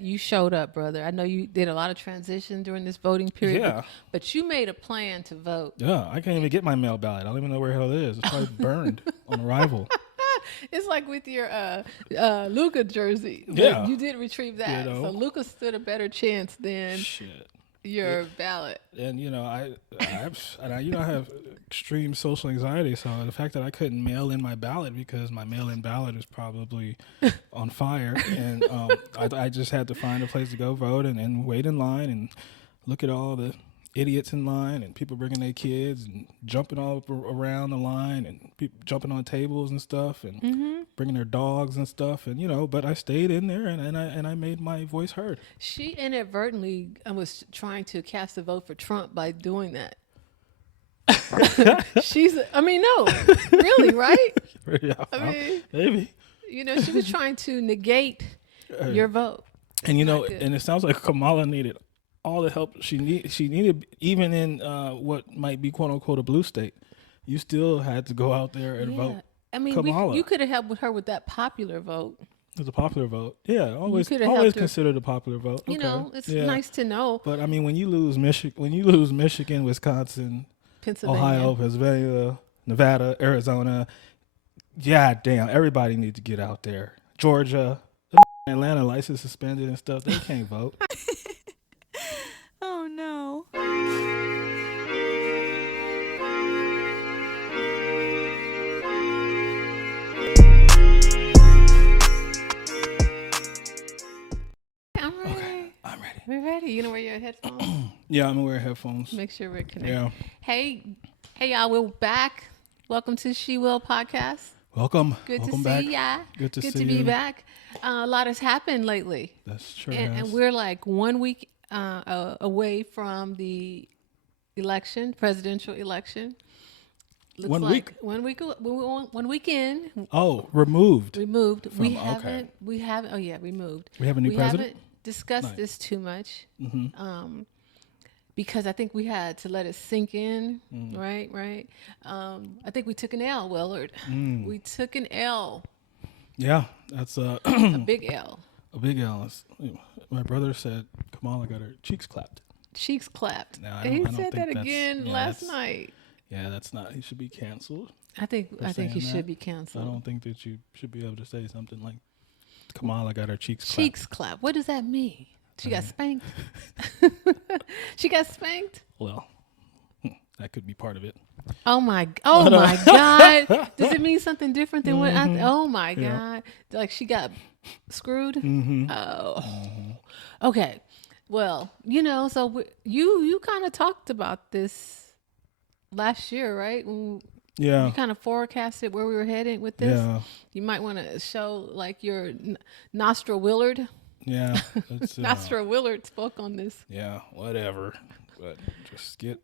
You showed up, brother. I know you did a lot of transition during this voting period. Yeah. But you made a plan to vote. Yeah, I can't even get my mail ballot. I don't even know where the hell it is. It's probably burned on arrival. It's like with your Luca jersey. But Yeah. you did retrieve that. You know. So Luca stood a better chance than Shit. your ballot. And I have extreme social anxiety. So the fact that I couldn't mail in my ballot because my mail-in ballot is probably on fire, and I just had to find a place to go vote and wait in line and look at all the idiots in line and people bringing their kids and jumping all around the line and people jumping on tables and stuff and bringing their dogs and stuff, and but I stayed in there and I made my voice heard. She inadvertently was trying to cast a vote for Trump by doing that. No, really, right? Yeah, maybe. She was trying to negate your vote. And and it sounds like Kamala needed all the help she needed, even in what might be quote unquote a blue state. You still had to go out there and vote. Kamala. You could have helped with her with that popular vote. It's a popular vote. Yeah, always considered a popular vote. It's nice to know. But when you lose Michigan, Wisconsin, Pennsylvania, Ohio, Pennsylvania, Nevada, Arizona, yeah, damn, everybody needs to get out there. Georgia, Atlanta license suspended and stuff. They can't vote. Oh no. I'm ready. Okay, I'm ready. We're ready. You gonna wear your headphones? Yeah, I'm gonna wear headphones. Make sure we're connected. Yeah. Hey y'all, we're back. Welcome to She Will Podcast. Welcome. Good Welcome to back. see ya. Good to see be you. back. A lot has happened lately. That's true. And we're like 1 week away from the election, presidential election. Looks 1 week? 1 week. 1 week in. Oh, removed. We moved. We okay. haven't. Oh yeah, we moved. We have a new president? Haven't discussed Nice. this too much. Because I think we had to let it sink in. Right. I think we took an L, Willard. We took an L. Yeah, that's A big L. a big L. My brother said Kamala got her cheeks clapped. Cheeks clapped. No, And he don't said think that that's- again yeah, last that's- night. Yeah, that's not. He should be canceled. I think he saying should that. be I canceled. don't think that you should be able to say something like Kamala got her cheeks clapped. Cheeks clap. What does that mean? She got spanked. She got spanked. Well, that could be part of it. Oh my God! Does it mean something different than what? Oh my God! Like she got screwed. Oh, okay. Well, so you kind of talked about this last year, right? Yeah. You kind of forecasted where we were heading with this. Yeah. You might want to show like your Nostra Willard. Yeah. It's, Nostra Willard spoke on this. yeah. Whatever. But just get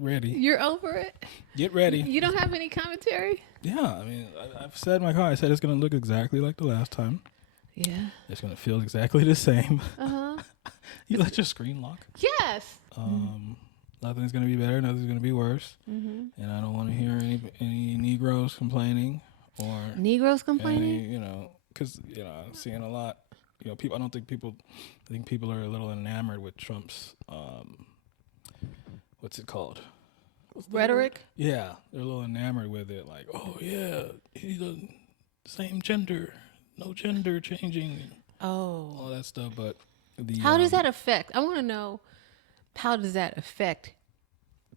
ready. You're over it. Get ready. You don't have any commentary. Yeah. I mean, I've said in my car. I said it's gonna look exactly like the last time. Yeah. It's gonna feel exactly the same. Uh huh. You let your screen lock. Yes. Nothing's gonna be better. Nothing's gonna be worse. And I don't want to hear any Negroes complaining or Negroes complaining. any, because I'm seeing a lot. People. I think people are a little enamored with Trump's. What's it called? Rhetoric. Yeah, they're a little enamored with it. Like, oh yeah, he's the same gender, no gender changing, Oh. all that stuff. But How does that affect? I want to know. How does that affect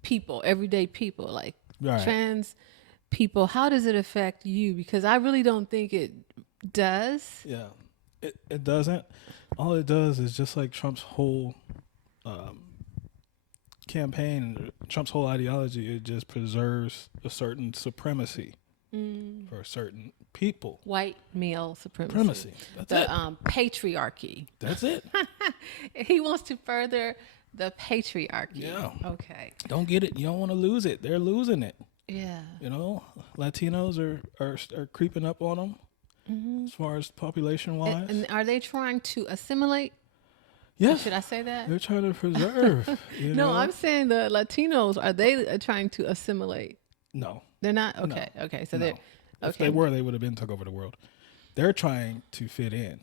people, everyday people, like Right. trans people? How does it affect you? Because I really don't think it does. Yeah, it doesn't. All it does is just like Trump's whole campaign, Trump's whole ideology. It just preserves a certain supremacy for certain people. White male supremacy. Supremacy. That's The it. patriarchy. That's it. He wants to further the patriarchy. Yeah. Okay. Don't get it. You don't want to lose it. They're losing it. Yeah. Latinos are creeping up on them as far as population wise. And are they trying to assimilate? Yes. Should I say that? They're trying to preserve. No, I'm saying the Latinos, are they trying to assimilate? No. They're not? Okay. Okay. So No. they're If they were, they would have been took over the world. They're trying to fit in.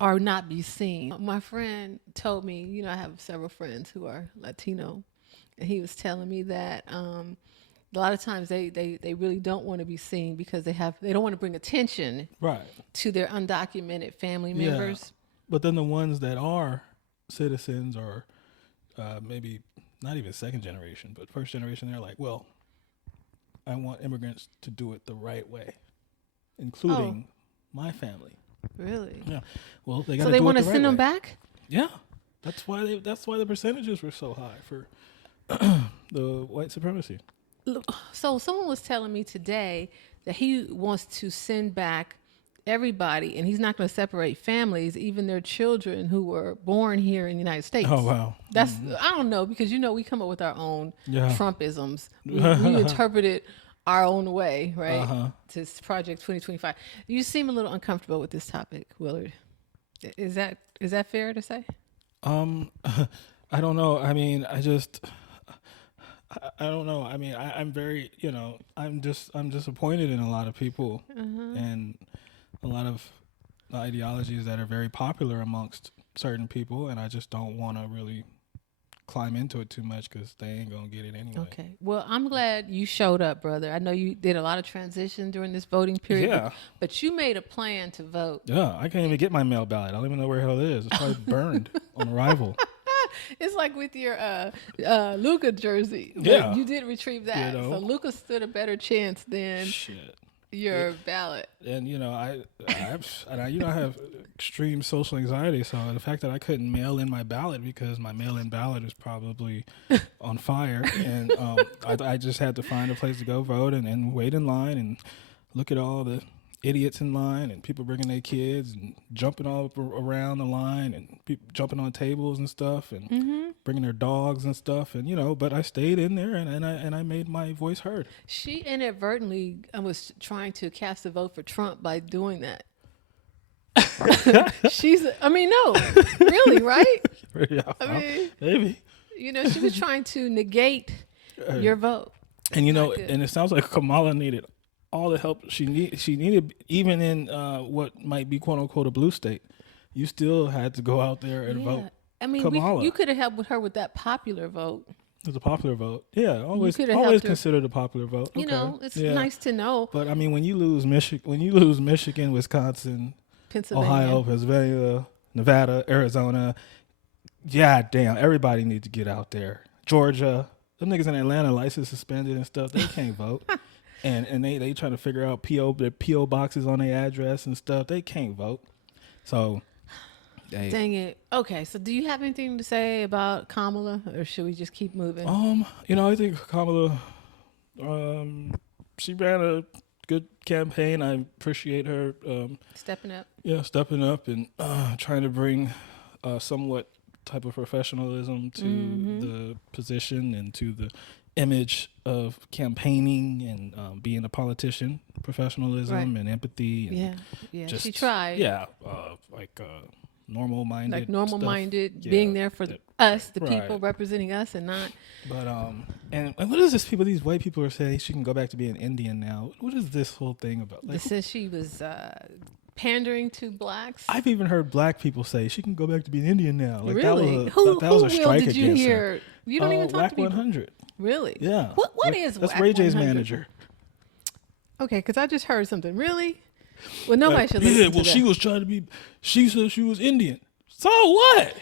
or not be seen. My friend told me, I have several friends who are Latino, and he was telling me that a lot of times they really don't want to be seen because they don't want to bring attention Right. to their undocumented family Yeah. members. But then the ones that are citizens or maybe not even second generation, but first generation, they're like, well, I want immigrants to do it the right way, including my family. Really? Yeah. Well, they got So to they do want it to the send right them way. back? Yeah. That's why the percentages were so high for the white supremacy. So someone was telling me today that he wants to send back everybody, and he's not going to separate families, even their children who were born here in the United States. Oh wow. That's I don't know, because we come up with our own Yeah. Trumpisms. We interpret it our own way, right? Uh-huh. To Project 2025. You seem a little uncomfortable with this topic, Willard. Is that fair to say? I don't know. I mean, I don't know. I mean, I'm very, I'm disappointed in a lot of people and a lot of the ideologies that are very popular amongst certain people, and I just don't want to really climb into it too much because they ain't gonna get it anyway. Okay. Well, I'm glad you showed up, brother. I know you did a lot of transition during this voting period. Yeah. But you made a plan to vote. Yeah, I can't even get my mail ballot. I don't even know where the hell it is. It's probably burned on arrival. It's like with your Luca jersey. Yeah. You did retrieve that. You know. So Luca stood a better chance than Shit. your ballot. And I have extreme social anxiety. So the fact that I couldn't mail in my ballot because my mail-in ballot is probably on fire, and I just had to find a place to go vote and wait in line and look at all the idiots in line and people bringing their kids and jumping all around the line and people jumping on tables and stuff and bringing their dogs and stuff, and but I stayed in there and I made my voice heard. She inadvertently was trying to cast a vote for Trump by doing that. No, really, right? Yeah, maybe. She was trying to negate your vote. And and it sounds like Kamala needed all the help she needed, even in what might be quote unquote a blue state. You still had to go out there and vote. I mean, Kamala. you could have helped with her with that popular vote. It was a popular vote. Yeah, always helped her. considered a popular vote. It's nice to know. But I mean, when you lose Michigan, Wisconsin, Pennsylvania, Ohio, Pennsylvania, Nevada, Arizona, yeah, damn, everybody needs to get out there. Georgia, them niggas in Atlanta, license suspended and stuff, they can't vote. And they trying to figure out their PO boxes on their address and stuff. They can't vote. So, dang it. Okay, so do you have anything to say about Kamala, or should we just keep moving? I think Kamala, she ran a good campaign. I appreciate her stepping up. Yeah, stepping up and trying to bring somewhat type of professionalism to the position and to the image of campaigning and being a politician, professionalism and empathy. And Just, she tried. Yeah, normal-minded. Like normal-minded, stuff. being there for us, the Right. people, representing us and not. But and what is this? These white people are saying she can go back to being Indian now. What is this whole thing about? This says she was pandering to blacks. I've even heard black people say she can go back to being Indian now. Like really? that was a strike did you against hear? her. You don't even talk Whack to people. 100. Really? Yeah. What is that's Whack Ray J's 100? manager. Okay, because I just heard something. Really? Well, nobody should listen to that. She was trying to be. She said she was Indian. So what?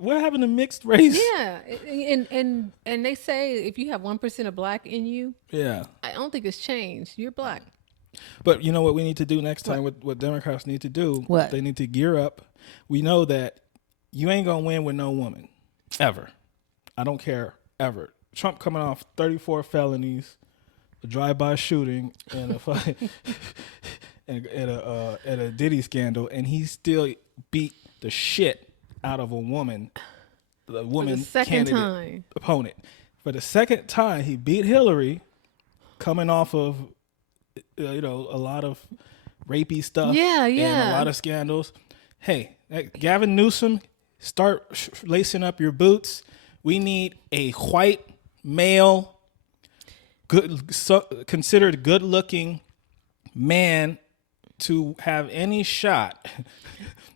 We're having a mixed race. Yeah, and they say if you have 1% of black in you, I don't think it's changed. You're black. But you know what we need to do next time? What Democrats need to do? What? They need to gear up. We know that you ain't gonna win with no woman, ever. I don't care, ever. Trump coming off 34 felonies, a drive-by shooting, and a fight, and a Diddy scandal, and he still beat the shit out of a woman, the woman candidate opponent. For the second time, he beat Hillary, coming off of a lot of rapey stuff, and a lot of scandals. Hey, Gavin Newsom, start lacing up your boots. We need a white male, considered good-looking man to have any shot.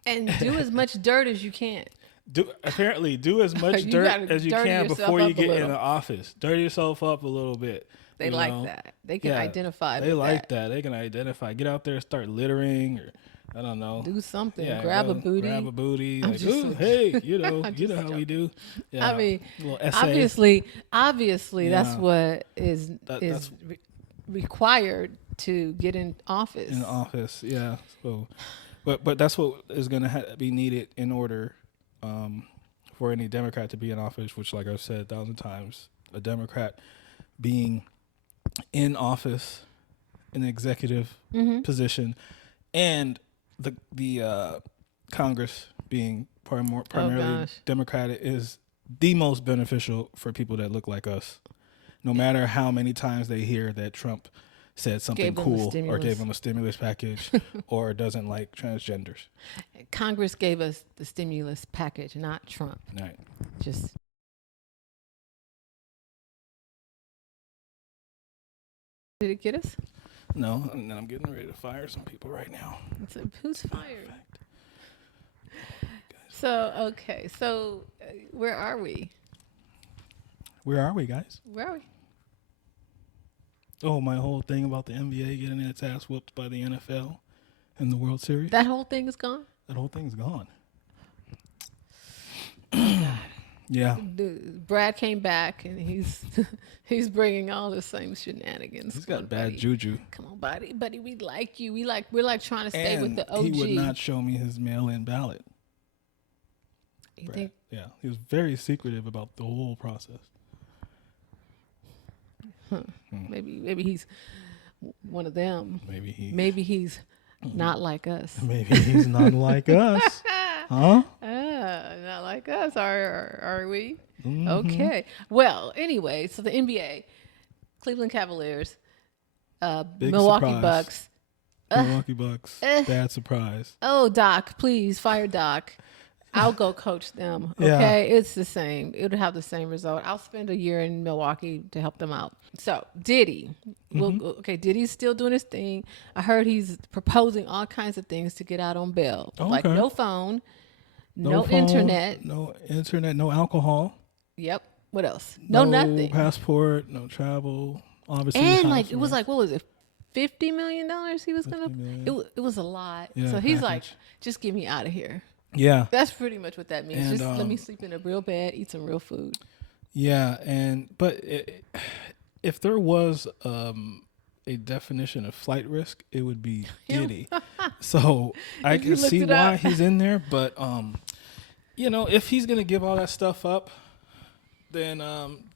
And do as much dirt as you can. Do as much You dirt gotta as you dirty can yourself before you up a get in little. the office. Dirty yourself up a little bit. They you like know? that. They can identify. They with like that. They can identify. Get out there and start littering, or I don't know. Do something. Yeah, grab a booty. Grab a booty. I'm Like, just ooh, saying. hey, you know how we do. Yeah, I mean, little essay. obviously, that's Yeah. what is That's required to get in office. in the office. Yeah. So, but that's what is going to be needed in order for any Democrat to be in office. Which, like I've said 1,000 times, a Democrat being in office, an executive position, and the Congress being primarily Democratic is the most beneficial for people that look like us. No matter how many times they hear that Trump said something cool or gave them a stimulus package or doesn't like transgenders. Congress gave us the stimulus package, not Trump. Right. Just. Did it get us? No, and I'm getting ready to fire some people right now. Who's fired? So, okay. So, where are we? Where are we, guys? Where are we? Oh, my whole thing about the NBA getting its ass whooped by the NFL in the World Series. That whole thing is gone? That whole thing's gone. Yeah. Brad came back and he's bringing all the same shenanigans. He's got bad juju. Come on, buddy, we like you. We're like trying to stay with the OG. He would not show me his mail-in ballot. You think? Yeah, he was very secretive about the whole process. Maybe he's one of them. Maybe he's not like us. Maybe he's not like us. Huh? Not like us, are we? Mm-hmm. Okay. Well, anyway, so the NBA, Cleveland Cavaliers, Milwaukee surprise. Bucks. Milwaukee Bucks. Bad surprise. Oh, Doc, please fire Doc. I'll go coach them. Okay, it's the same. It would have the same result. I'll spend a year in Milwaukee to help them out. So Diddy, Diddy's still doing his thing. I heard he's proposing all kinds of things to get out on bail, like no phone, no internet, no alcohol. Yep. What else? No nothing. Passport, no travel. Obviously, and like it was like, what was it? $50 million he was gonna. It was a lot. Yeah, so he's like, just get me out of here. Yeah. That's pretty much what that means. And, just let me sleep in a real bed, eat some real food. Yeah, but if there was a definition of flight risk, it would be Diddy. So I can see why he's in there, but if he's gonna give all that stuff up, then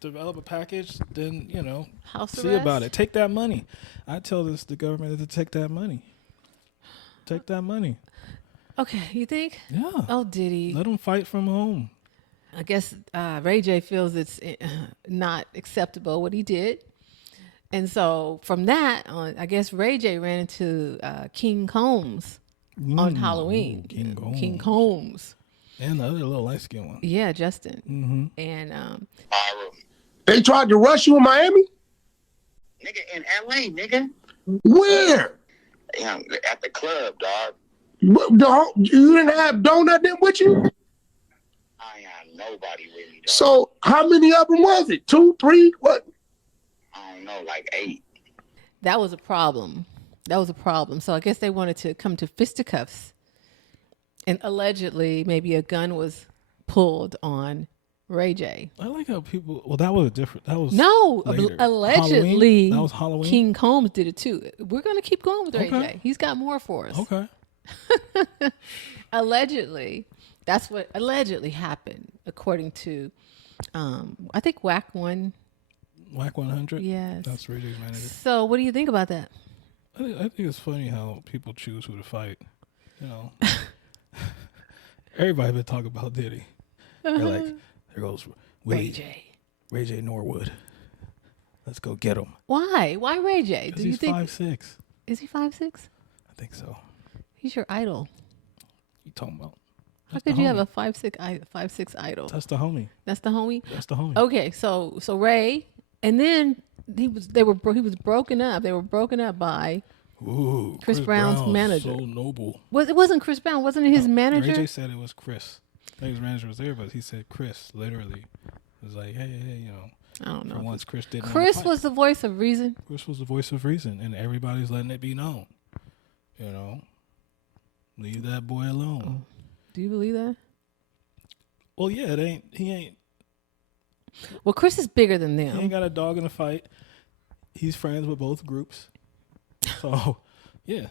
develop a package, then House see arrest? about it. Take that money. I tell the government to take that money. Take that money. Okay, you think? Yeah. Oh, Diddy. Let him fight from home. I guess Ray J feels it's not acceptable what he did. And so from that on, I guess Ray J ran into King Combs on Halloween. King Combs. And the other little light-skinned one. Yeah, Justin. Mm-hmm. And they tried to rush you in Miami? Nigga, in LA, nigga. Where? At the club, dog. You didn't have Donut then with you? I ain't have nobody with me, dog. So how many of them was it? 2, 3? What? I don't know, like 8. that was a problem. So I guess they wanted to come to fisticuffs. And allegedly, maybe a gun was pulled on Ray J. I like how people. Well, that was later. Allegedly, Halloween? That was Halloween. King Combs did it too. We're gonna keep going with Ray J. He's got more for us. Okay. Allegedly, that's what allegedly happened, according to, I think WAC 1. WAC 100. Yes. That's Ray J's manager. So, what do you think about that? I think it's funny how people choose who to fight. Everybody been talking about Diddy. They're like, there goes Ray J. Ray J Norwood. Let's go get him. Why? Why Ray J? Because he's 5'6". Is he 5'6"? I think so. He's your idol. You talking about? How could you have a 5'6" idol? That's the homie. That's the homie. That's the homie. Okay, so Ray, and then he was broken up. They were broken up by Ooh, Chris Brown's manager. So noble. It wasn't Chris Brown, wasn't it his manager? Ray J said it was Chris. I think his manager was there, but he said Chris literally was like, hey, you know. I don't know. For once, Chris didn't. Chris was the voice of reason. Chris was the voice of reason, and everybody's letting it be known. You know, leave that boy alone. Do you believe that? Well, yeah, he ain't. Well, Chris is bigger than them. He ain't got a dog in the fight. He's friends with both groups. So, yeah.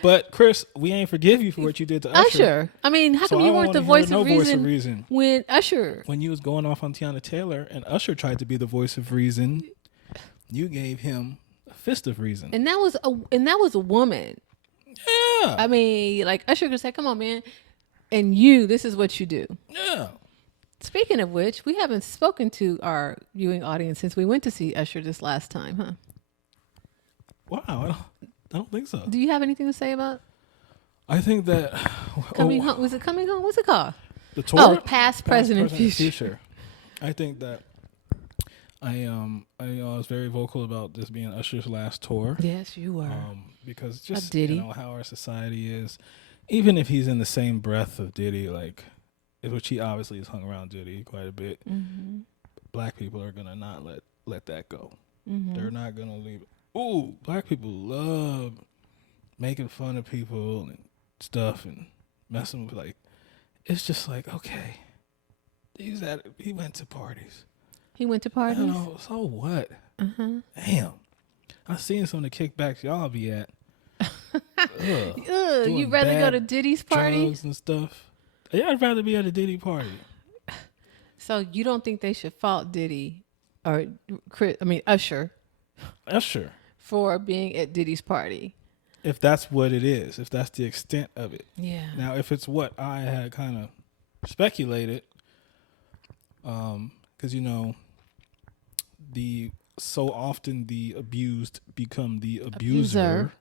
But Chris, we ain't forgive you for what you did to Usher. I mean, how come you weren't the voice of reason when Usher? When you was going off on Tiana Taylor and Usher tried to be the voice of reason, you gave him a fist of reason. And that was a woman. Yeah. I mean, like Usher could say, "Come on, man," and this is what you do. Yeah. Speaking of which, we haven't spoken to our viewing audience since we went to see Usher this last time, huh? Wow, I don't think so. Do you have anything to say about? I think that Coming Home. Was it Coming Home? What's it called? The tour. Oh, past, present, and future. I think that I was very vocal about this being Usher's last tour. Yes, you were. Because just how our society is, even if he's in the same breath of Diddy, like, which he obviously has hung around Diddy quite a bit. Mm-hmm. Black people are gonna not let that go. Mm-hmm. They're not gonna leave it. Ooh, black people love making fun of people and stuff and messing with, like, it's just like, okay, he went to parties. He went to parties? I don't know, so what? Uh-huh. Damn. I seen some of the kickbacks y'all be at. You'd rather go to Diddy's party? Drugs and stuff. Yeah, I'd rather be at a Diddy party. So you don't think they should fault Diddy or Usher? Usher. For being at Diddy's party. If that's what it is, if that's the extent of it. Yeah. Now, if it's what I had kind of speculated, because, you know, so often the abused become the abuser.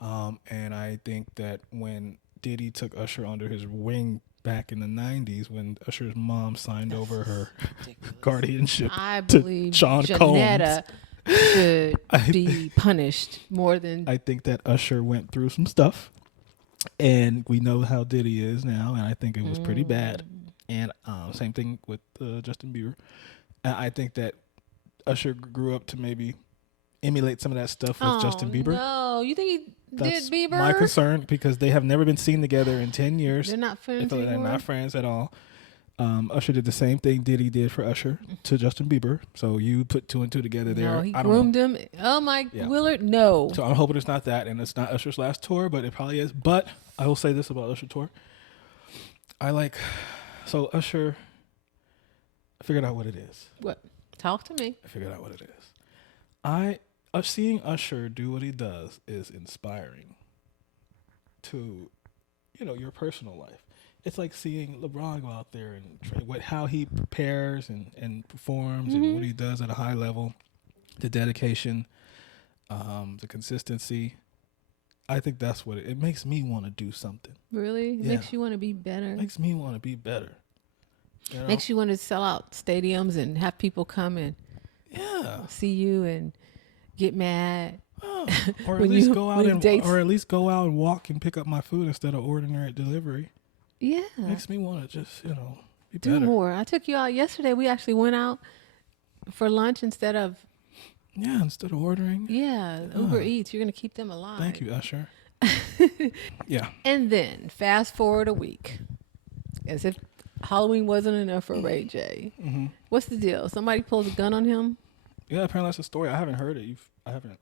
And I think that when Diddy took Usher under his wing back in the 90s, when Usher's mom signed over her guardianship I believe to Sean Janetta Combs, should be punished more than... I think that Usher went through some stuff, and we know how Diddy is now, and I think it was pretty bad. And same thing with Justin Bieber. And I think that Usher grew up to maybe emulate some of that stuff with Justin Bieber. No, you think he That's did Bieber? my concern, because they have never been seen together in 10 years. They're not friends anymore? They're not friends at all. Usher did the same thing Diddy did for Usher to Justin Bieber. So you put two and two together there. No, he groomed him. Oh, my Willard, no. So I'm hoping it's not that, and it's not Usher's last tour, but it probably is. But I will say this about Usher tour. So Usher, I figured out what it is. What? Talk to me. I figured out what it is. Seeing Usher do what he does is inspiring to, your personal life. It's like seeing LeBron go out there and how he prepares and performs and what he does at a high level, the dedication, the consistency. I think that's what it makes me want to do something. Really? It makes you want to be better? Makes me want to be better. Makes you want to sell out stadiums and have people come and see you and get mad. Or at least go out and walk and pick up my food instead of ordering it delivery. Yeah. Makes me want to just, be do better. more. I took you out yesterday. We actually went out for lunch instead of ordering. Yeah, Uber Eats. You're going to keep them alive. Thank you, Usher. Yeah. And then fast forward a week, as if Halloween wasn't enough for Ray J. Mm-hmm. What's the deal? Somebody pulls a gun on him? Yeah, apparently that's a story. I haven't heard it. I haven't.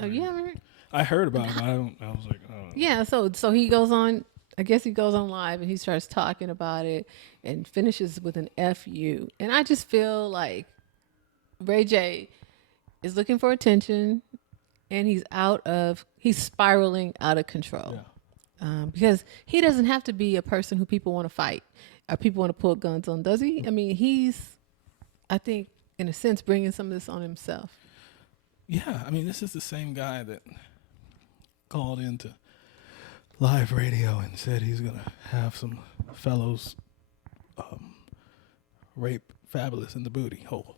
Oh, you haven't heard? I heard about it, but I was like, I don't know. Yeah, so he goes on. I guess he goes on live and he starts talking about it and finishes with an FU. And I just feel like Ray J is looking for attention and he's spiraling out of control. Yeah. Because he doesn't have to be a person who people want to fight or people want to pull guns on, does he? I mean, he's, I think, in a sense, bringing some of this on himself. Yeah, I mean, this is the same guy that called into live radio and said he's going to have some fellows rape Fabulous in the booty hole.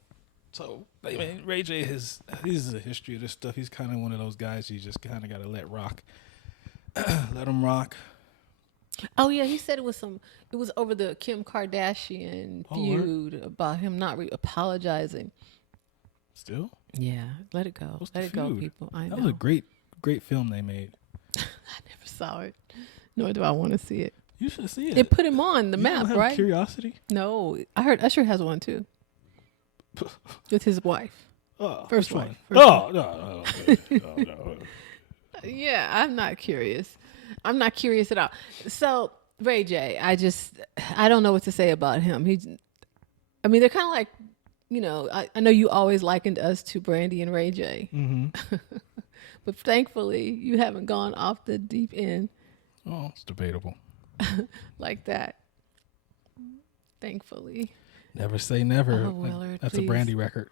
So, I mean, Ray J he's a history of this stuff. He's kind of one of those guys you just kind of got to let rock. Let him rock. Oh yeah, he said it was over the Kim Kardashian feud about him not apologizing. Still? Yeah, let it go. What's Let the it go, feud? people. I know. That was a great film they made. I never saw it. Nor do I want to see it. You should see it. They put him on the You map, don't have right? Curiosity? No, I heard Usher has one too. With his wife. First wife. No. Yeah, I'm not curious. I'm not curious at all. So Ray J, I don't know what to say about him. They're kind of like, I know you always likened us to Brandy and Ray J. Mm-hmm. But thankfully, you haven't gone off the deep end. Oh, it's debatable. Like that. Thankfully. Never say never. Oh, Willard, That's please. a Brandy record.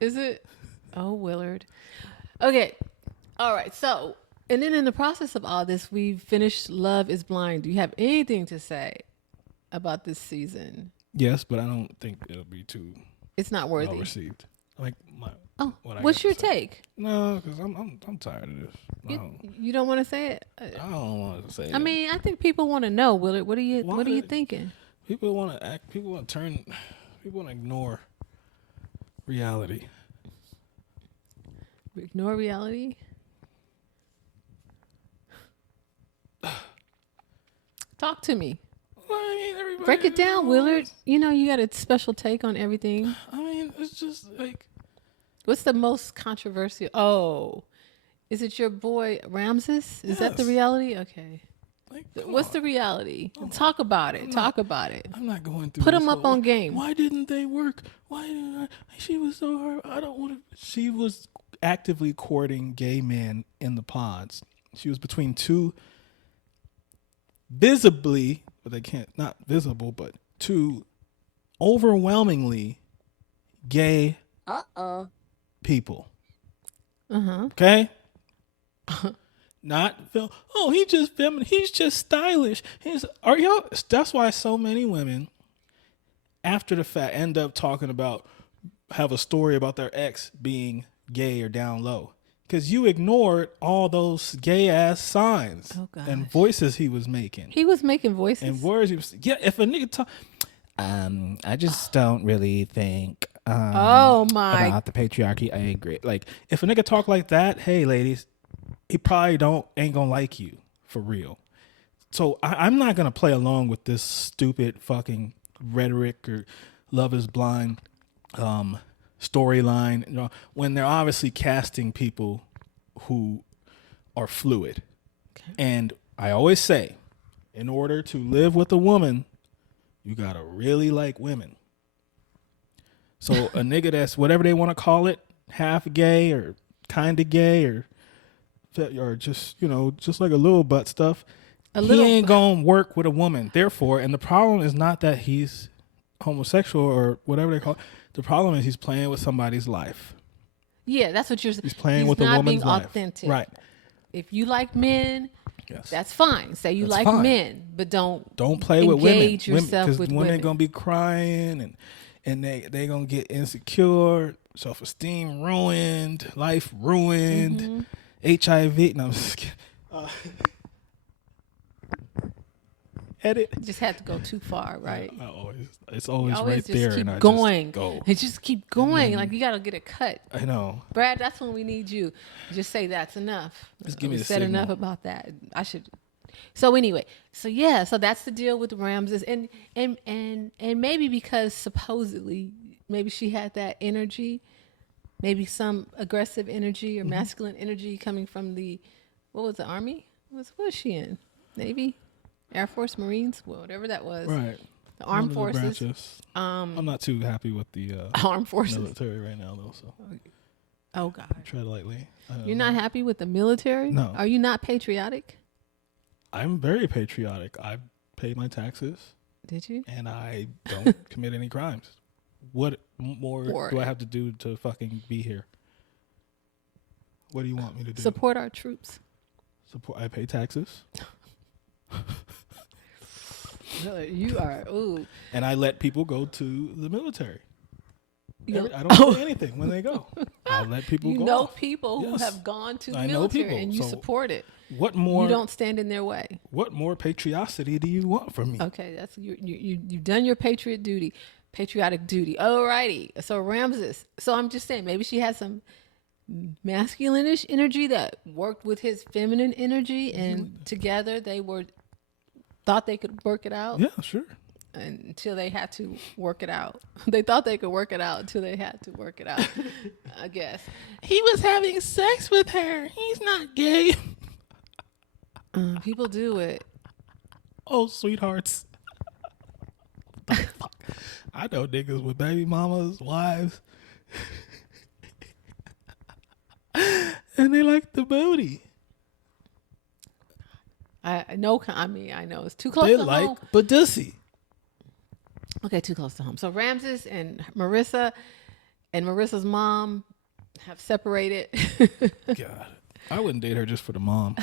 Is it? Oh, Willard. Okay. All right. So, and then in the process of all this, we finished Love is Blind. Do you have anything to say about this season? Yes, but I don't think it'll be too It's not worthy. well received. Like What's your take? No, because I'm tired of this. You don't want to say it? I don't want to say it. I mean, I think people want to know, Willard. What are you thinking? People want to act. People want to ignore reality. Ignore reality? Talk to me. Well, I mean, everybody Break it down, Willard. knows. You got a special take on everything. I mean, it's just like What's the most controversial? Oh, is it your boy Ramses? Is that the Yes. reality? Okay. What's the on. reality? Talk about it. Talk about it. I'm not going through. Put this him up whole, on game. Why didn't they work? Why didn't I? She was so hard. I don't want to. She was actively courting gay men in the pods. She was between two visibly, but they can't, not visible, but two overwhelmingly gay people. Okay? Not Phil. Oh, he just feminine. He's just stylish. Are y'all? That's why so many women, after the fact, end up talking about, have a story about their ex being gay or down low, because you ignored all those gay ass signs and voices he was making. He was making voices and words. He was, yeah. If a nigga talk, I just don't really think. Oh my! About the patriarchy, I agree. Like, if a nigga talk like that, hey ladies, he probably ain't gonna like you for real. So I'm not gonna play along with this stupid fucking rhetoric or Love is Blind storyline. When they're obviously casting people who are fluid. Okay. And I always say, in order to live with a woman, you gotta really like women. So a nigga that's whatever they want to call it, half gay or kind of gay or just, just like a little butt stuff, he ain't going to work with a woman. Therefore, and the problem is not that he's homosexual or whatever they call it. The problem is he's playing with somebody's life. Yeah, that's what you're saying. He's playing with a woman's life. He's not being authentic. Right. If you like men, yes, that's fine. Say you like men, but don't play with women. Engage yourself with women. Women going to be crying and they gonna get insecure, self-esteem ruined, life ruined, HIV. No, I'm just kidding. Edit. Just had to go too far, right? It's always right just there, keep and going. I just go. And just keep going. Like you gotta get a cut. I know, Brad. That's when we need you. Just say that's enough. Just give me the said signal. enough about that. I should. So anyway, so that's the deal with Ramses, and maybe because supposedly maybe she had that energy, maybe some aggressive energy or masculine energy coming from the Army? What was she in? Navy, Air Force, Marines, whatever that was. Right. The Armed Forces. I'm not too happy with the Armed Forces military right now, though. So. Oh God. Tread lightly. You're not happy with the military? No. Are you not patriotic? I'm very patriotic. I pay my taxes. Did you? And I don't commit any crimes. What more do I have to do to fucking be here? What do you want me to do? Support our troops. I pay taxes. You are, ooh. And I let people go to the military. I don't say anything when they go. I let people You go. know off. people who Yes. have gone to the I know military people, and you so support it. What more? You don't stand in their way. What more patrioticity do you want from me? Okay, that's you've done your patriotic duty. Alrighty. So Ramses. So I'm just saying, maybe she has some masculine-ish energy that worked with his feminine energy, and together they thought they could work it out. Yeah, sure. Until they had to work it out. They thought they could work it out until they had to work it out. I guess He was having sex with her. He's not gay. people do it. Oh, sweethearts. I know niggas with baby mamas, wives, and they like the booty. I know it's too close They to like home. Badussy. Okay, too close to home. So Ramses and Marissa and Marissa's mom have separated. God, I wouldn't date her just for the mom.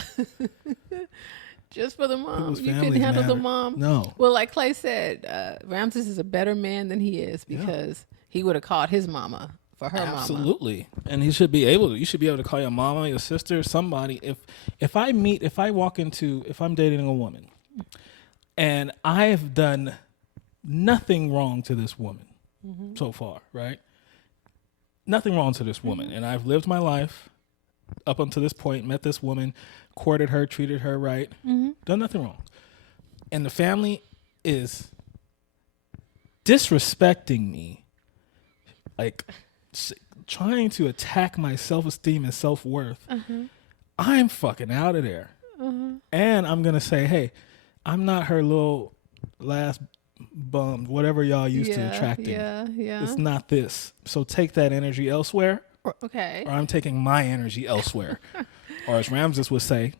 Just for the mom. People's You couldn't families handle the matter. mom? No. Well, like Clay said, Ramses is a better man than he is because he would have called his mama for her mama. Absolutely. And he should be able to. You should be able to call your mama, your sister, somebody. If I'm dating a woman and I have done nothing wrong to this woman so far, right? Nothing wrong to this woman. And I've lived my life up until this point, met this woman, courted her, treated her right, done nothing wrong. And the family is disrespecting me, like trying to attack my self-esteem and self-worth. I'm fucking out of there. And I'm going to say, hey, I'm not her little last bum, whatever y'all used to attracting. Yeah. It's not this. So take that energy elsewhere. Okay. Or I'm taking my energy elsewhere. Or as Ramses would say,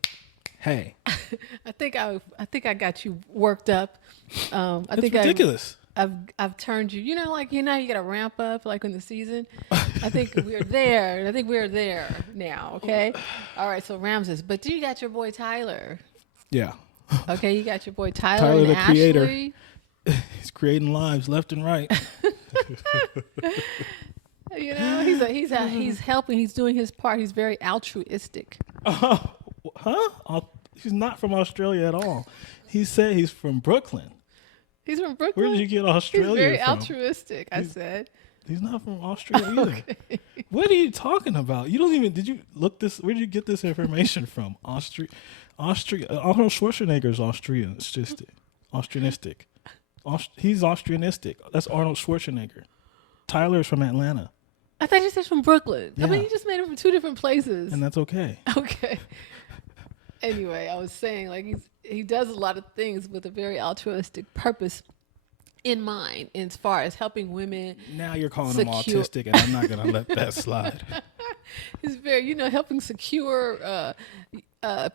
hey. I think I got you worked up. It's ridiculous. I've turned you. You gotta ramp up like in the season. I think we're there. I think we're there now. Okay. All right. So Ramses, but you got your boy Tyler. Yeah. Okay, you got your boy Tyler Tyler, and the creator. Ashley. He's creating lives left and right. He's helping. He's doing his part. He's very altruistic. Huh? He's not from Australia at all. He said he's from Brooklyn. He's from Brooklyn. Where did you get Australia He's very from? altruistic. I said. He's not from Australia either. Okay. What are you talking about? You don't even. Did you look this? Where did you get this information from? Austria. Arnold Schwarzenegger's Austrianistic. He's Austrianistic. That's Arnold Schwarzenegger. Tyler's from Atlanta. I thought you said from Brooklyn. Yeah. I mean, you just made it from two different places. And that's okay. Okay. Anyway, I was saying he does a lot of things with a very altruistic purpose in mind, as far as helping women. Now you're calling him autistic, and I'm not going to let that slide. He's very, helping secure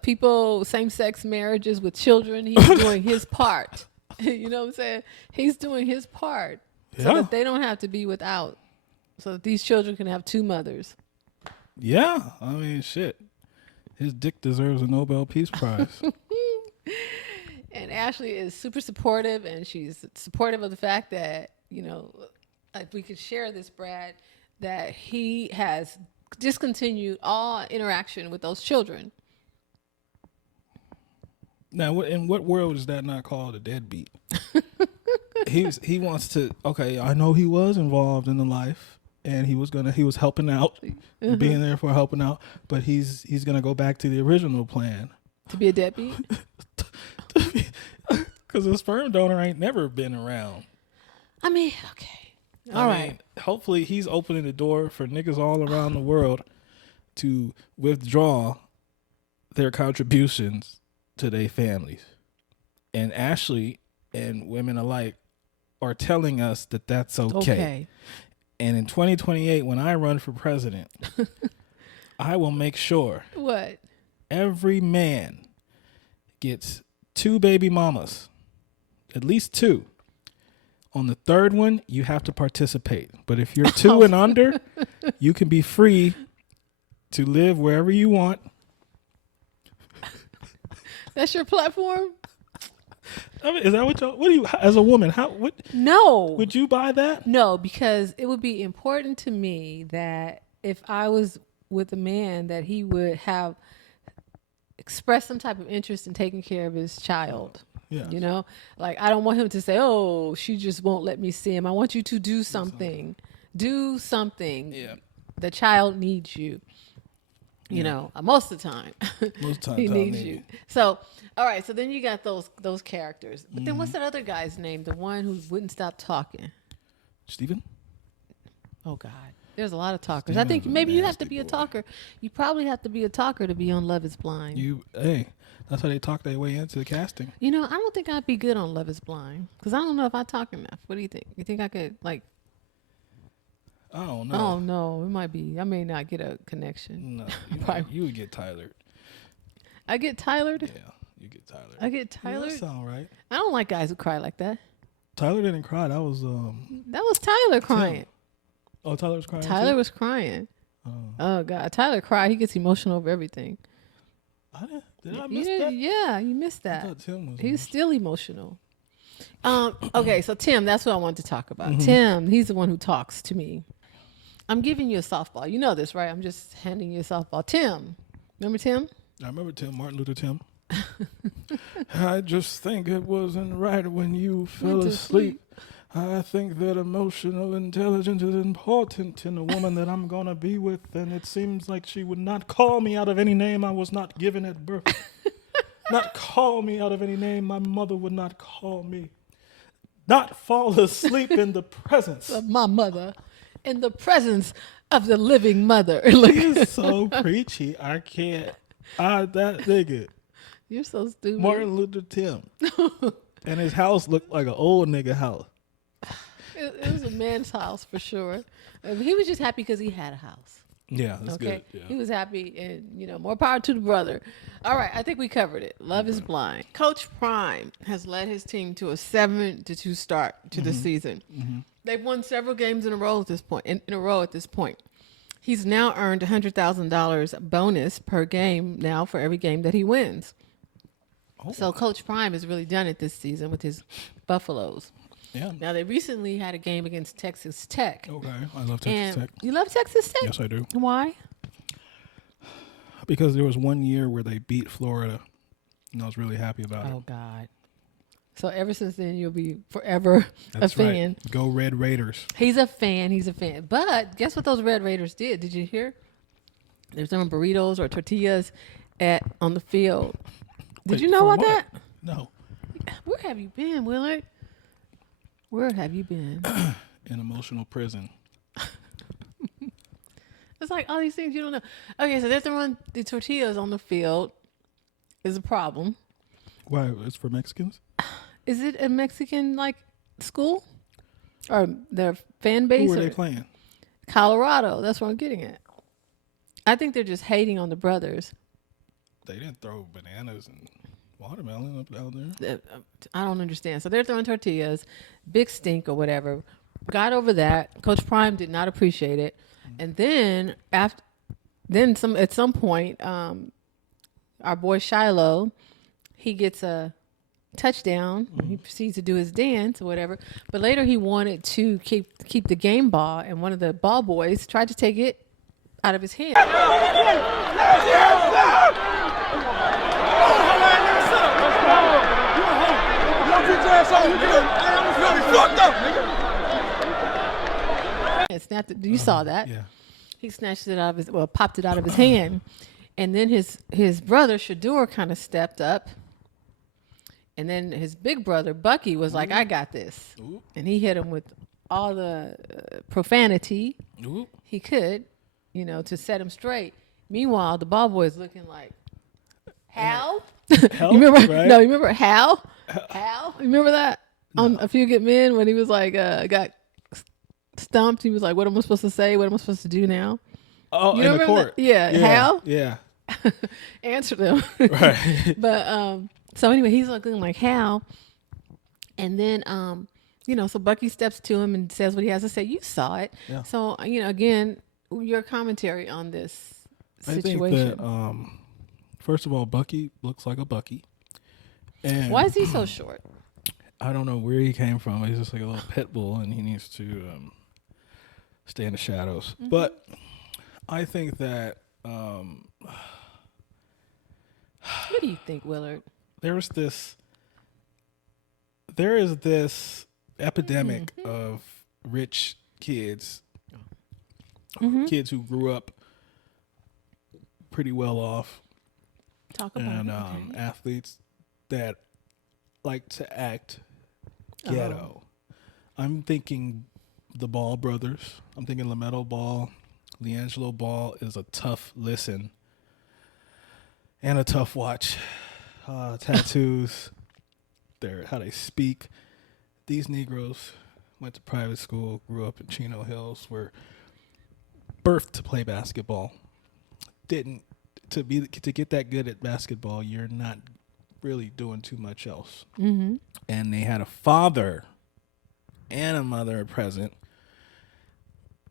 people, same-sex marriages with children. He's doing his part. You know what I'm saying? He's doing his part so that they don't have to be without, so that these children can have two mothers. Yeah. I mean, shit. His dick deserves a Nobel Peace Prize. And Ashley is super supportive, and she's supportive of the fact that, if we could share this, Brad, that he has discontinued all interaction with those children. Now, in what world is that not called a deadbeat? He wants to. Okay, I know he was involved in the life, and he was helping out, being there for helping out. But he's gonna go back to the original plan. To be a deadbeat? Because a sperm donor ain't never been around. I mean, okay. All right. Hopefully he's opening the door for niggas all around the world to withdraw their contributions to their families. And Ashley and women alike are telling us that that's okay. And in 2028, when I run for president, I will make sure What? every man gets 2 baby mamas, at least 2. On the third one, you have to participate. But if you're 2 and under, you can be free to live wherever you want. That's your platform? I mean, is that what do you, as a woman, No. would you buy that? No, because it would be important to me that if I was with a man, that he would have expressed some type of interest in taking care of his child. Yeah. You know, like I don't want him to say, "Oh, she just won't let me see him." I want you to do something. Do something. Yeah. The child needs you. You know, most of the time. Most times he needs you. So, all right. So then you got those characters. But then what's that other guy's name? The one who wouldn't stop talking. Steven? Oh God, there's a lot of talkers. I think maybe you have to be a talker. You probably have to be a talker to be on Love Is Blind. Hey, that's how they talk their way into the casting. You know, I don't think I'd be good on Love Is Blind because I don't know if I talk enough. What do you think? You think I could like? I don't know. Oh no, it might be. I may not get a connection. No, you would get Tylered. I get Tylered. Yeah, you get Tylered. I get Tylered. That sound right. I don't like guys who cry like that. Tyler didn't cry. That was Tyler crying. Oh, Tyler was crying. Tyler too? was crying. Oh God, Tyler cried. He gets emotional over everything. Did I miss that? Yeah, you missed that. I thought Tim was. He's still emotional. Okay, so Tim, that's what I wanted to talk about. Tim, he's the one who talks to me. I'm giving you a softball. You know this, right? I'm just handing you a softball. Tim, remember Tim? I remember Tim, Martin Luther Tim. I just think it wasn't right when you fell asleep. I think that emotional intelligence is important in a woman that I'm going to be with, and it seems like she would not call me out of any name I was not given at birth. Not call me out of any name my mother would not call me. Not fall asleep in the presence of my mother, in the presence of the living mother. He's so preachy. I can't. That nigga. You're so stupid. Martin Luther Tim. And his house looked like an old nigga house. It was a man's house for sure. He was just happy because he had a house. Yeah, that's okay? good. Yeah. He was happy, and more power to the brother. All right, I think we covered it. Love Is Blind. Coach Prime has led his team to a 7-2 start to the season. They've won several games in a row at this point. He's now earned $100,000 bonus per game now for every game that he wins. Oh. So Coach Prime has really done it this season with his Buffaloes. Yeah. Now, they recently had a game against Texas Tech. Okay. I love Texas Tech. You love Texas Tech? Yes, I do. Why? Because there was one year where they beat Florida, and I was really happy about it. Oh, God. So ever since then, you'll be forever a fan. Right. Go Red Raiders. He's a fan. But guess what those Red Raiders did? Did you hear? There's some burritos or tortillas on the field. Did you know about that? No. Where have you been, Willard? Where have you been? In emotional prison. It's like all these things you don't know. Okay, so they're throwing the tortillas on the field is a problem. Why? It's for Mexicans? Is it a Mexican school? Or their fan base? Who are they playing? Colorado. That's what I'm getting at. I think they're just hating on the brothers. They didn't throw bananas and watermelon up out there. I don't understand. So they're throwing tortillas, big stink or whatever. Got over that. Coach Prime did not appreciate it. And then at some point, our boy Shiloh, he gets a touchdown. He proceeds to do his dance or whatever. But later he wanted to keep the game ball, and one of the ball boys tried to take it out of his hand. Snapped it. You saw that? Yeah. He snatched it out of popped it out of his hand, and then his brother Shadur kind of stepped up, and then his big brother Bucky was like, "I got this," and he hit him with all the profanity he could, to set him straight. Meanwhile, the ball boy is looking like, Hal? Help, you remember? right? No, you remember Hal? Hal? You remember that on A Few Good Men when he was like got stumped? He was like, "What am I supposed to say? What am I supposed to do now?" Oh, you in the court. Yeah, Hal? Yeah. Answer them. Right. But so anyway, he's looking like Hal, and then so Bucky steps to him and says what he has to say. You saw it. Yeah. So again, your commentary on this situation. I think that first of all, Bucky looks like a Bucky. And Why is he so short? I don't know where he came from. He's just like a little pit bull, and he needs to stay in the shadows. Mm-hmm. But I think that What do you think, Willard? there is this epidemic of rich kids, kids who grew up pretty well off, Talk about and it. Okay. athletes that like to act ghetto. I'm thinking the Ball brothers. I'm thinking LaMelo Ball, LiAngelo Ball is a tough listen and a tough watch. Tattoos, how they speak. These Negroes went to private school, grew up in Chino Hills, were birthed to play basketball. To get that good at basketball, you're not really doing too much else. Mm-hmm. And they had a father and a mother present.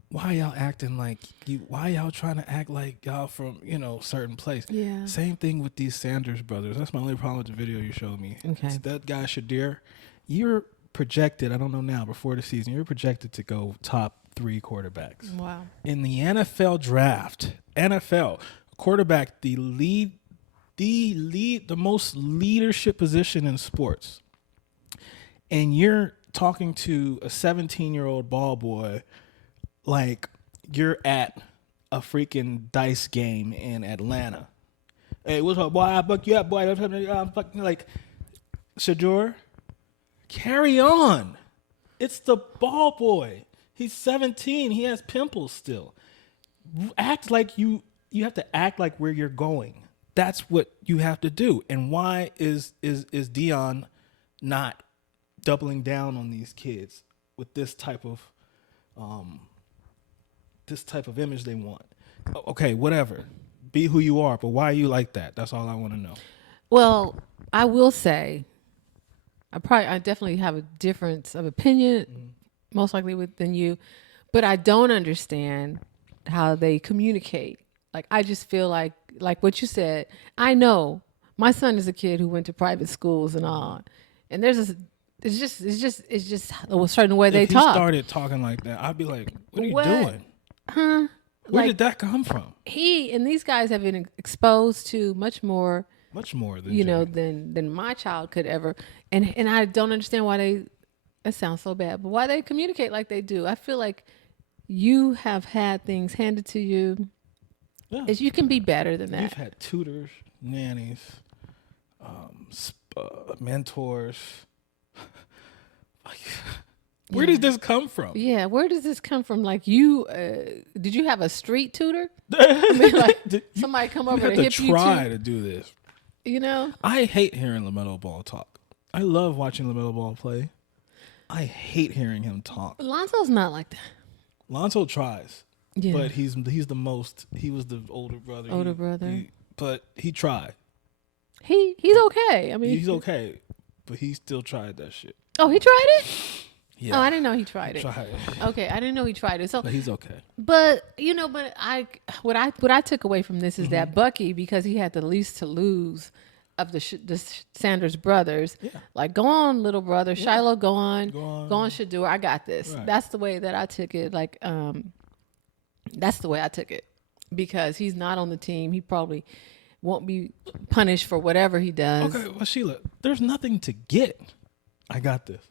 Why y'all acting like you? Why y'all trying to act like y'all from certain place? Yeah. Same thing with these Sanders brothers. That's my only problem with the video you showed me. Okay. It's that guy Shadir, you're projected. I don't know now. Before the season, you're projected to go top 3 quarterbacks. Wow. In the NFL draft, quarterback, the most leadership position in sports, and you're talking to a 17-year-old ball boy like you're at a freaking dice game in Atlanta. Hey, what's up, boy? I buck you up, boy. I'm fucking like Shador. Carry on. It's the ball boy. He's 17. He has pimples still. Act like you have to act like where you're going. That's what you have to do. And why is Dion not doubling down on these kids with this type of image they want? Okay, whatever. Be who you are, but why are you like that? That's all I want to know. Well, I will say, I definitely have a difference of opinion, most likely than you, but I don't understand how they communicate. Like, I just feel like what you said. I know my son is a kid who went to private schools and all, and it's just a certain way they If he talk. started talking like that, I'd be like, "What are you What? doing? Huh? Where Like, did that come from?" he and these guys have been exposed to much more than than my child could ever, and I don't understand why that sounds so bad, but why they communicate like they do. I feel like you have had things handed to you. Yeah. Is you can be better than that. You've had tutors, nannies, mentors. Like, where did this come from? Yeah, where does this come from? Like, you did you have a street tutor? I mean, like, somebody come over to hip you try to do this. I hate hearing LaMelo Ball talk. I love watching LaMelo Ball play. I hate hearing him talk. Lonzo's not like that. Lonzo tries. Yeah. But he was the older brother. But he tried. He's okay. I mean, he's okay, but he still tried that shit. Oh, he tried it? Yeah. Oh, I didn't know he tried it. Tried it. Okay, I didn't know he tried it. So, but he's okay. But what I took away from this is that Bucky, because he had the least to lose of the Sanders brothers, like, go on, little brother, Shiloh, go on, Shador, I got this. Right. That's the way that I took it. Like, that's the way I took it, because he's not on the team. He probably won't be punished for whatever he does. Okay, well, Sheila, there's nothing to get. I got this.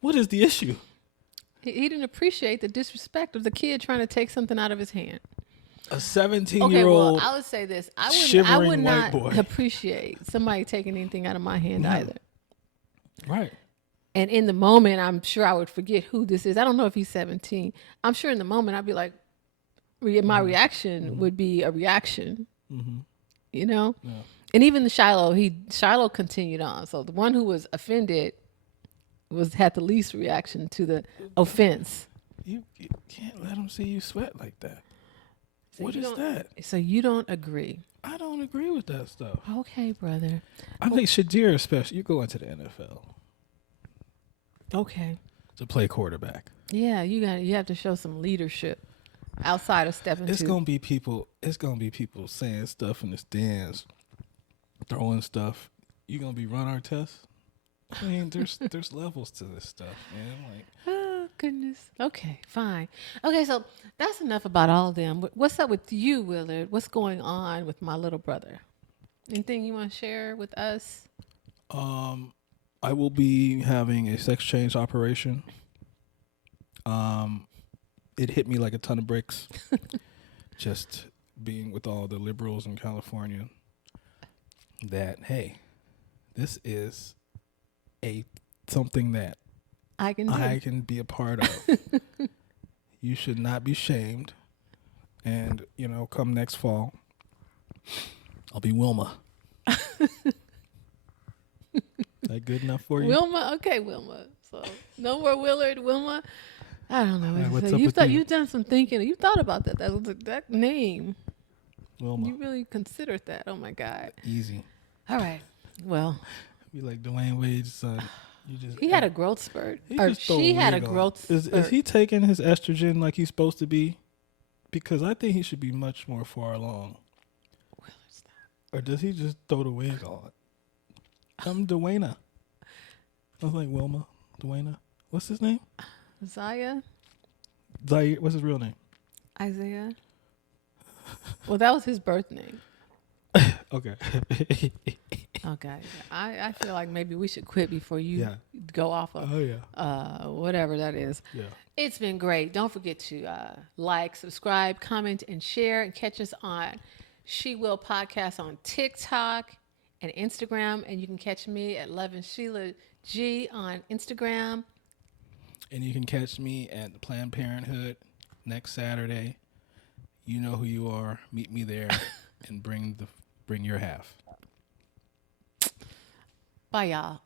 What is the issue? He didn't appreciate the disrespect of the kid trying to take something out of his hand. A 17-year-old. Okay, well, I would say this. I would not boy. appreciate somebody taking anything out of my hand either. Right. And in the moment, I'm sure I would forget who this is. I don't know if he's 17. I'm sure in the moment I'd be like, my reaction would be a reaction. Mm-hmm. Yeah. And even the Shiloh continued on. So the one who was offended had the least reaction to the offense. You can't let him see you sweat like that. So what is that? So you don't agree? I don't agree with that stuff. Okay, brother. I think Shadir, especially, you're going to the NFL. Okay. To play quarterback. Yeah, you have to show some leadership outside of stepping. It's gonna be people saying stuff in the stands, throwing stuff. You gonna be run our tests? I mean, there's levels to this stuff, man. Like, Oh, goodness. Okay, fine. Okay, so that's enough about all of them. What's up with you, Willard? What's going on with my little brother? Anything you want to share with us? I will be having a sex change operation. It hit me like a ton of bricks. Just being with all the liberals in California. That hey, this is something that I can do. I can be a part of. You should not be shamed. And, come next fall, I'll be Wilma. That good enough for you? Wilma? Okay, Wilma. So no more Willard, Wilma. I don't know what to what's say. up with you? You've done some thinking. You thought about that. That name. Wilma. You really considered that. Oh my God. Easy. All right. Well, Be like Dwayne Wade's son. he had a growth spurt. He Or just throw she had a wig on. growth spurt. Is he taking his estrogen like he's supposed to be? Because I think he should be much more far along. Willard, stop. Or does he just throw the wig on? I'm Dwayna. I was like, Wilma, Dwayna. What's his name? Zaya? Zaire. What's his real name? Isaiah? Well, that was his birth name. Okay. Okay. I feel like maybe we should quit before you Yeah. go off of Oh, yeah. whatever that is. Yeah. It's been great. Don't forget to like, subscribe, comment, and share, and catch us on She Will Podcast on TikTok and Instagram. And you can catch me at Lovin' Sheila G on Instagram. And you can catch me at Planned Parenthood next Saturday. You know who you are. Meet me there and bring your half. Bye, y'all.